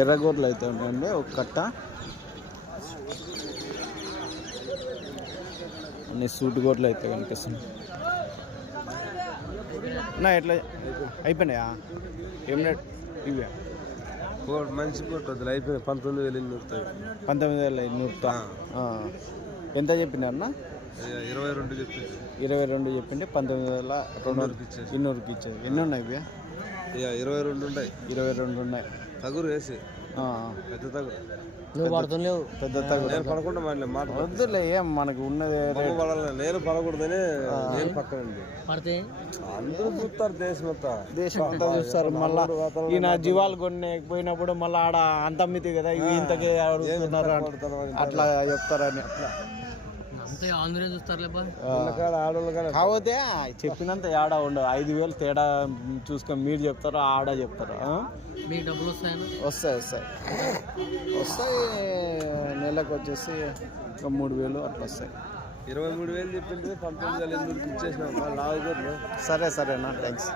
ఎర్రగోర్లు అయితే ఉంటాయండి ఒక కట్ట. అన్ని సూటి గోర్లు అయితే కనిపిస్తున్నాయి. ఎట్లా అయిపోయినాయా? ఏం రేట్ ఇవి? మంచి కొట్టదు అయిపోయింది. 19,200. 19,200. ఎంత చెప్పిన అన్న? 22 చెప్పింది. 22 చెప్పింది. 19,200 ఇచ్చేది. ఎన్ని ఉన్నాయి ఇవి? 22 ఉన్నాయి. 22 ఉన్నాయి. తగురు వేసి పెద్ద తగురు. నువ్వు పడుతున్నావు పెద్ద తగురు. నేను పడకుండా మాట వద్దులే, ఏం మనకు ఉన్నది. నేను పడకూడదని నేను పక్కన పడితే అందరూ చూస్తారు. దేశం అంతా చూస్తారు. మళ్ళా ఈయన జీవాలు కొనేకపోయినప్పుడు మళ్ళీ ఆడ అంత అమ్మితే కదా ఇవి ఇంతకే అడుగుతున్నారు అట్లా చెప్తారని. అట్లా కాకపోతే చెప్పినంత ఏడా ఉండవు. 5,000 తేడా చూసుకొని మీరు చెప్తారు, ఆడ చెప్తారు. మీకు డబ్బులు వస్తాయి. నెలకు వచ్చేసి 3,000 అట్లా వస్తాయి. 23,000 చెప్పింది. 19,200 ఇచ్చేసినాం. సరేనా, థ్యాంక్స్.